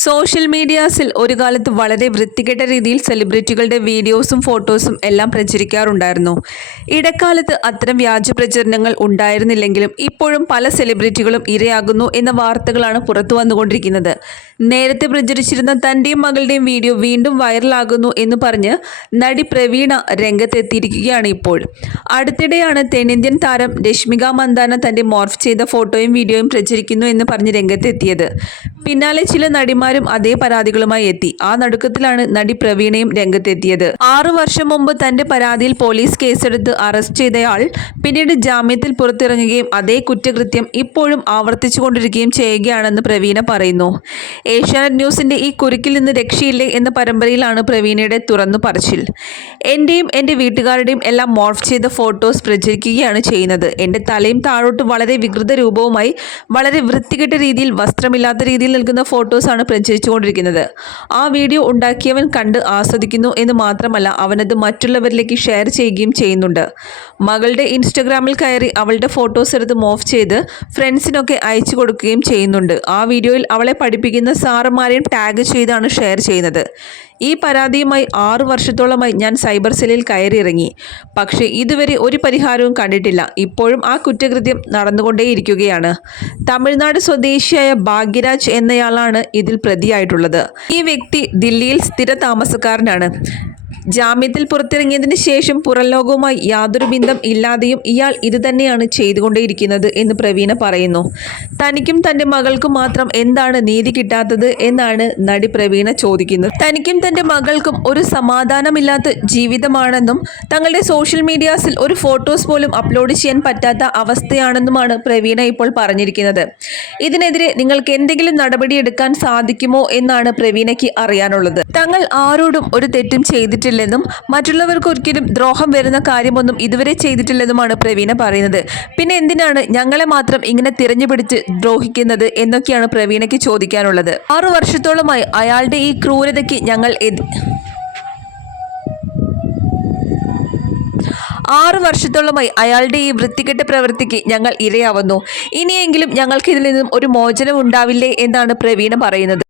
Social മീഡിയാസിൽ ഒരു കാലത്ത് വളരെ വൃത്തികെട്ട രീതിയിൽ സെലിബ്രിറ്റികളുടെ വീഡിയോസും ഫോട്ടോസും എല്ലാം പ്രചരിക്കാറുണ്ടായിരുന്നു. ഇടക്കാലത്ത് അത്തരം വ്യാജ പ്രചരണങ്ങൾ ഉണ്ടായിരുന്നില്ലെങ്കിലും ഇപ്പോഴും പല സെലിബ്രിറ്റികളും ഇരയാകുന്നു എന്ന വാർത്തകളാണ് പുറത്തു വന്നുകൊണ്ടിരിക്കുന്നത്. നേരത്തെ പ്രചരിച്ചിരുന്ന തന്റെയും മകളുടെയും വീഡിയോ വീണ്ടും വൈറലാകുന്നു എന്ന് പറഞ്ഞ് നടി പ്രവീണ രംഗത്തെത്തിയിരിക്കുകയാണ് ഇപ്പോൾ. അടുത്തിടെയാണ് തെന്നിന്ത്യൻ താരം രശ്മിക മന്ദാന തന്റെ മോർഫ് ചെയ്ത ഫോട്ടോയും വീഡിയോയും പ്രചരിക്കുന്നു എന്ന് പറഞ്ഞ് രംഗത്തെത്തിയത്. പിന്നാലെ ചില നടിമാരും അതേ പരാതികളുമായി എത്തി. ആ നടുക്കത്തിലാണ് നടി പ്രവീണയും രംഗത്തെത്തിയത്. ആറു വർഷം മുമ്പ് തന്റെ പരാതിയിൽ പോലീസ് കേസെടുത്ത് അറസ്റ്റ് ചെയ്തയാൾ പിന്നീട് ജാമ്യത്തിൽ പുറത്തിറങ്ങുകയും അതേ കുറ്റകൃത്യം ഇപ്പോഴും ആവർത്തിച്ചുകൊണ്ടിരിക്കുകയും ചെയ്യുകയാണെന്ന് പ്രവീണ പറയുന്നു. ഏഷ്യാനെറ്റ് ന്യൂസിന്റെ ഈ കുരുക്കിൽ നിന്ന് രക്ഷയില്ലേ എന്ന പരമ്പരയിലാണ് പ്രവീണയുടെ തുറന്നു പറച്ചിൽ. എന്റെയും എന്റെ വീട്ടുകാരുടെയും എല്ലാം മോർഫ് ചെയ്ത ഫോട്ടോസ് പ്രചരിക്കുകയാണ് ചെയ്യുന്നത്. എന്റെ തലയും താഴോട്ട് വളരെ വികൃത രൂപവുമായി വളരെ വൃത്തികെട്ട രീതിയിൽ വസ്ത്രമില്ലാത്ത രീതിയിൽ നിൽക്കുന്ന ഫോട്ടോസാണ് പ്രചരിച്ചുകൊണ്ടിരിക്കുന്നത്. ആ വീഡിയോ ഉണ്ടാക്കിയവൻ കണ്ട് ആസ്വദിക്കുന്നു എന്ന് മാത്രമല്ല അവനത് മറ്റുള്ളവരിലേക്ക് ഷെയർ ചെയ്യുകയും ചെയ്യുന്നുണ്ട്. മകളുടെ ഇൻസ്റ്റഗ്രാമിൽ കയറി അവളുടെ ഫോട്ടോസ് എടുത്ത് മോഫ് ചെയ്ത് ഫ്രണ്ട്സിനൊക്കെ അയച്ചു കൊടുക്കുകയും ചെയ്യുന്നുണ്ട്. ആ വീഡിയോയിൽ അവളെ പഠിപ്പിക്കുന്ന സാറന്മാരെയും ടാഗ് ചെയ്താണ് ഷെയർ ചെയ്യുന്നത്. ഈ പരാതിയുമായി ആറു വർഷത്തോളമായി ഞാൻ സൈബർ സെല്ലിൽ കയറിയിറങ്ങി. പക്ഷേ ഇതുവരെ ഒരു പരിഹാരവും കണ്ടിട്ടില്ല. ഇപ്പോഴും ആ കുറ്റകൃത്യം നടന്നുകൊണ്ടേയിരിക്കുകയാണ്. തമിഴ്നാട് സ്വദേശിയായ ഭാഗ്യരാജ് എന്നയാളാണ് ഇതിൽ പ്രതിയായിട്ടുള്ളത്. ഈ വ്യക്തി ദില്ലിയിൽ സ്ഥിര താമസക്കാരനാണ് ജാമ്യത്തിൽ പുറത്തിറങ്ങിയതിന് ശേഷം പുറംലോകവുമായി യാതൊരു ബന്ധം ഇല്ലാതെയും ഇയാൾ ഇത് തന്നെയാണ് ചെയ്തുകൊണ്ടേയിരിക്കുന്നത് എന്ന് പ്രവീണ പറയുന്നു. തനിക്കും തന്റെ മകൾക്കും മാത്രം എന്താണ് നീതി കിട്ടാത്തത് എന്നാണ് നടി പ്രവീണ ചോദിക്കുന്നത്. തനിക്കും തന്റെ മകൾക്കും ഒരു സമാധാനമില്ലാത്ത ജീവിതമാണെന്നും തങ്ങളുടെ സോഷ്യൽ മീഡിയാസിൽ ഒരു ഫോട്ടോസ് പോലും അപ്ലോഡ് ചെയ്യാൻ പറ്റാത്ത അവസ്ഥയാണെന്നുമാണ് പ്രവീണ ഇപ്പോൾ പറഞ്ഞിരിക്കുന്നത്. ഇതിനെതിരെ നിങ്ങൾക്ക് എന്തെങ്കിലും നടപടിയെടുക്കാൻ സാധിക്കുമോ എന്നാണ് പ്രവീണയ്ക്ക് അറിയാനുള്ളത്. തങ്ങൾ ആരോടും ഒരു തെറ്റും ചെയ്തിട്ടില്ലെന്നും മറ്റുള്ളവർക്ക് ഒരിക്കലും ദ്രോഹം വരുന്ന കാര്യമൊന്നും ഇതുവരെ ചെയ്തിട്ടില്ലെന്നുമാണ് പ്രവീണ പറയുന്നത്. പിന്നെ എന്തിനാണ് ഞങ്ങളെ മാത്രം ഇങ്ങനെ തിരഞ്ഞുപിടിച്ച് ദ്രോഹിക്കുന്നത് എന്നൊക്കെയാണ് പ്രവീണയ്ക്ക് ചോദിക്കാനുള്ളത്. ആറു വർഷത്തോളമായി അയാളുടെ ഈ ക്രൂരതയ്ക്ക് ഞങ്ങൾ ആറു വർഷത്തോളമായി അയാളുടെ ഈ വൃത്തികെട്ട പ്രവൃത്തിക്ക് ഞങ്ങൾ ഇരയാവുന്നു. ഇനിയെങ്കിലും ഞങ്ങൾക്ക് ഇതിൽ നിന്നും ഒരു മോചനം ഉണ്ടാവില്ലേ എന്നാണ് പ്രവീണ പറയുന്നത്.